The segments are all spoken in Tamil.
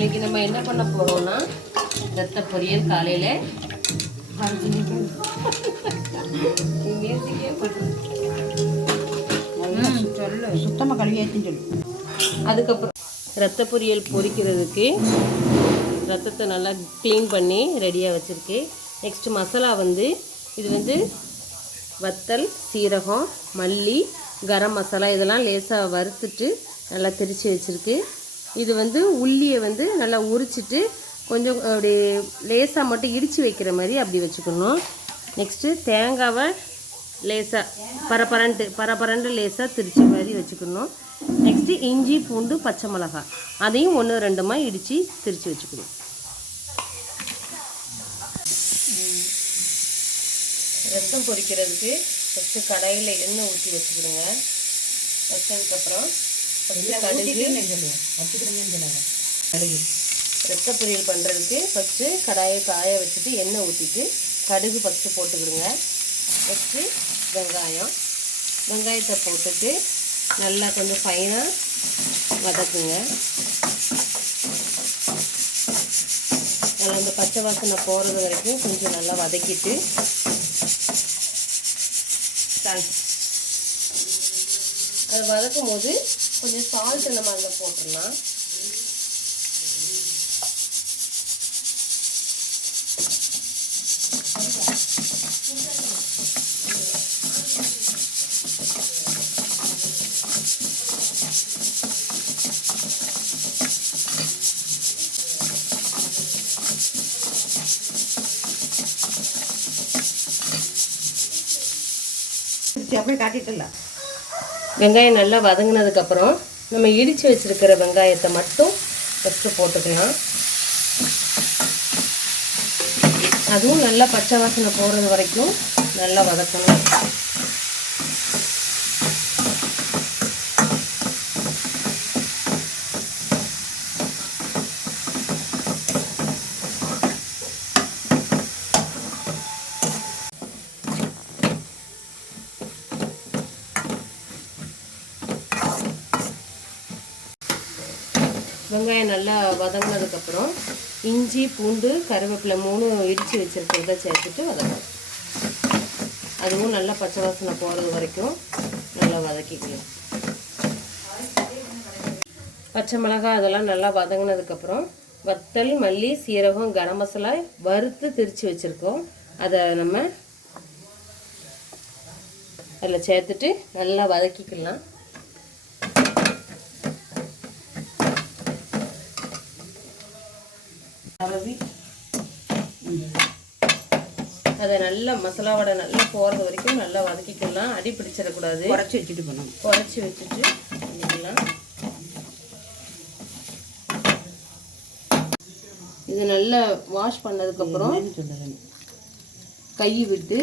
இன்றைக்கி நம்ம என்ன பண்ண போகிறோம்னா ரத்த பொரியல் காலையில் சுத்தமாக கழுவியாச்சுன்னு சொல்லு. அதுக்கப்புறம் ரத்த பொரியல் பொரிக்கிறதுக்கு ரத்தத்தை நல்லா க்ளீன் பண்ணி ரெடியாக வச்சுருக்கு. நெக்ஸ்ட்டு மசாலா இது வத்தல், சீரகம், மல்லி, கரம் மசாலா இதெல்லாம் லேசாக வறுத்துட்டு நல்லா திரித்து வச்சுருக்கு. இது உள்ளியை நல்லா உரிச்சிட்டு கொஞ்சம் அப்படி லேசாக மட்டும் இடித்து வைக்கிற மாதிரி அப்படி வச்சுக்கணும். நெக்ஸ்ட்டு தேங்காவை லேசாக பரபரண்டு லேசாக திரிச்ச மாதிரி வச்சுக்கணும். நெக்ஸ்ட்டு இஞ்சி, பூண்டு, பச்சை மிளகாய் அதையும் 1-2 இடித்து திரித்து வச்சுக்கணும். ரத்தம் பொரிக்கிறதுக்கு ஃபஸ்ட்டு கடாயில் எண்ணெய் ஊற்றி வச்சுக்கிடுங்க. வச்சதுக்கப்புறம் கடுகு ரத்த பொரியல் பண்ணுறதுக்கு ஃபஸ்ட்டு கடாயை காய வச்சுட்டு எண்ணெய் ஊற்றிட்டு கடுகு ஃபஸ்ட்டு போட்டுக்கிடுங்க. நெக்ஸ்ட்டு வெங்காயத்தை போட்டுட்டு நல்லா கொஞ்சம் ஃபைனாக வதக்குங்க. நல்லா இந்த பச்சை வாசனை போகிறது வரைக்கும் கொஞ்சம் நல்லா வதக்கிட்டு அது வதக்கும் போது கொஞ்சம் சால்ட்டு நம்ம அதில் போட்டுடலாம். அப்படியே காட்டிட்டுல வெங்காயம் நல்லா வதங்கினதுக்கப்புறம் நம்ம இடித்து வச்சுருக்கிற வெங்காயத்தை மட்டும் ஃபஸ்ட்டு போட்டுக்கலாம். அதுவும் நல்லா பச்சை வாசனை போகிறது வரைக்கும் நல்லா வதக்கணும். வெங்காயம் நல்லா வதங்கினதுக்கப்புறம் இஞ்சி, பூண்டு, கருவேப்பிலை 3 இடித்து வச்சுருக்கிறத சேர்த்துட்டு வதக்கணும். அதுவும் நல்லா பச்சை வாசனை போகிறது வரைக்கும் நல்லா வதக்கிக்கலாம். பச்சை மிளகாய் அதெல்லாம் நல்லா வதங்கினதுக்கப்புறம் வத்தல், மல்லி, சீரகம், கரம் மசாலா வறுத்து திரித்து வச்சுருக்கோம். அதை நம்ம அதில் சேர்த்துட்டு நல்லா வதக்கிக்கலாம். அதை நல்லா மசாலாவோட நல்லா போகிறது வரைக்கும் நல்லா வதக்கிக்கலாம். அடி பிடிச்சிடக்கூடாது. குறைச்சி வச்சுட்டு பண்ணணும். குறைச்சி வச்சுட்டு பண்ணிக்கலாம். இது நல்லா வாஷ் பண்ணதுக்கப்புறம் கை விட்டு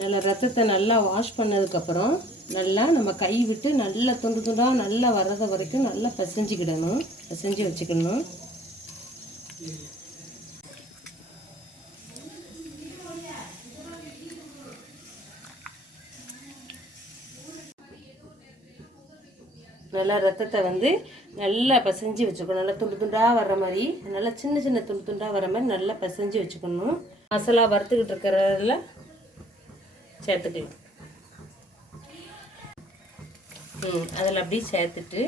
நல்லா ரத்தத்தை நல்லா வாஷ் பண்ணதுக்கப்புறம் நல்லா நம்ம கை விட்டு நல்லா துண்டு துண்டாக நல்லா வர்றது வரைக்கும் நல்லா பிசைஞ்சு வச்சுக்கணும். நல்லா ரத்தத்தை நல்லா பிசைஞ்சு வச்சுக்கணும். நல்லா துண்டு துண்டாக வர்ற மாதிரி நல்லா சின்ன சின்ன துண்டு துண்டாக வர மாதிரி நல்லா பிசைஞ்சு வச்சுக்கணும். மசாலா வறுத்துக்கிட்டு இருக்கிறதுல சேர்த்துக்கலாம். அதில் அப்படியே சேர்த்துட்டு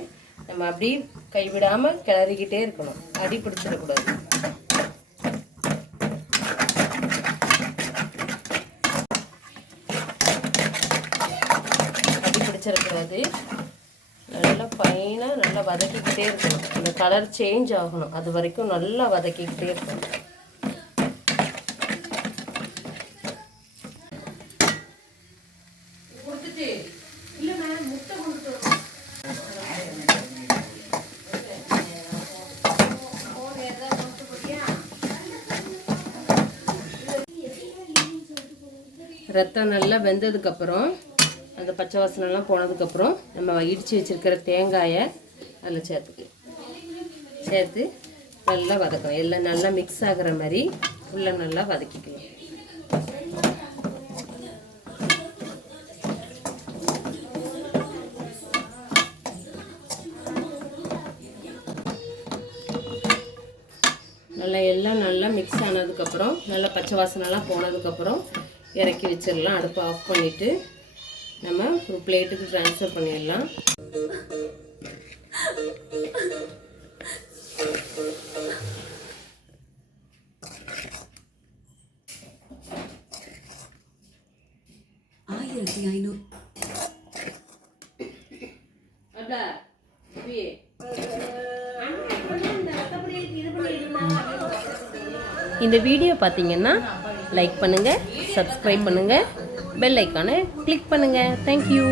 நம்ம அப்படியே கைவிடாமல் கிளறிக்கிட்டே இருக்கணும். அடி பிடிச்சிடக்கூடாது. அடி பிடிச்சிடக்கூடாது. நல்லா ஃபைனாக நல்லா வதக்கிக்கிட்டே இருக்கணும். அந்த கலர் சேஞ்ச் ஆகணும். அது வரைக்கும் நல்லா வதக்கிக்கிட்டே இருக்கணும். ரத்தம் நல்லா வெந்ததுக்கப்புறம் அந்த பச்சை வாசனைலாம் போனதுக்கப்புறம் நம்ம இடித்து வச்சுருக்கிற தேங்காயை அதில் சேர்த்து நல்லா வதக்கணும். எல்லாம் நல்லா மிக்ஸ் ஆகிற மாதிரி ஃபுல்லாக நல்லா வதக்கிக்கலாம். அதில் எல்லாம் நல்லா மிக்ஸ் ஆனதுக்கப்புறம் நல்லா பச்சை வாசனைலாம் போனதுக்கப்புறம் இறக்கி வச்சிடலாம். அடுப்பை ஆஃப் பண்ணிவிட்டு நம்ம ஒரு பிளேட்டுக்கு ட்ரான்ஸ்ஃபர் பண்ணிடலாம். இந்த வீடியோ பார்த்தீங்கன்னா லைக் பண்ணுங்கள், சப்ஸ்கிரைப் பண்ணுங்கள், பெல் ஐக்கானை கிளிக் பண்ணுங்கள். தேங்க்யூ.